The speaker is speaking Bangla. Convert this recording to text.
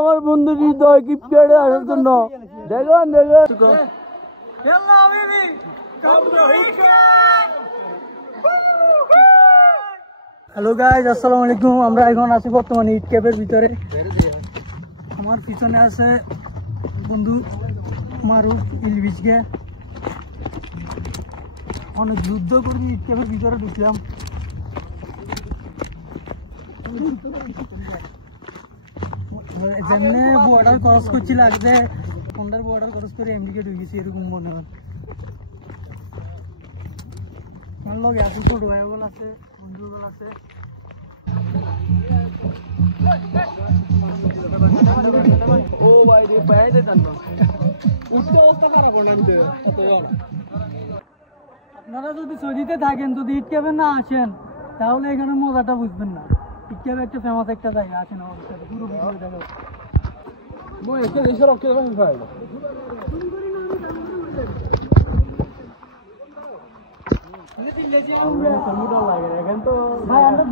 আমার বন্ধু হৃদয় গিফট কার্ডে আসার জন্য। দেখুন দেখুন হ্যালো গাইস, আসসালামু আলাইকুম। আমরা এখন আছি বর্তমানে ইট ক্যাফের ভিতরে। আমার পিছনে আছে বন্ধু মারুফ ইলবিজকে। অনেক যুদ্ধ করে ইট ক্যাফের ভিতরে ঢুকলাম। যেমনি বর্ডার ক্রস করছি লাগছে, কোনটার বর্ডার ক্রস করে এমডিকে ঢুকেছি এরকম মনে হয়। আমার লগে আছে ছোট ভাইগুলো আছে, বন্ধুগুলো আছে। ও ভাই রে বাইরে জানো উঠতে অবস্থা খারাপ করে নিতে এত বড়। আপনারা যদি সৌদিতে থাকেন, যদি ইট ক্যাফে না আসেন তাহলে এখানে মজাটা বুঝবেন না। ইট ক্যাফে একটা ফেমাস একটা জায়গা আছে না, পুরো ভিডিও দেখা। মই একে দেশে রক্ত দেবেন ভাই। ভাই আমরা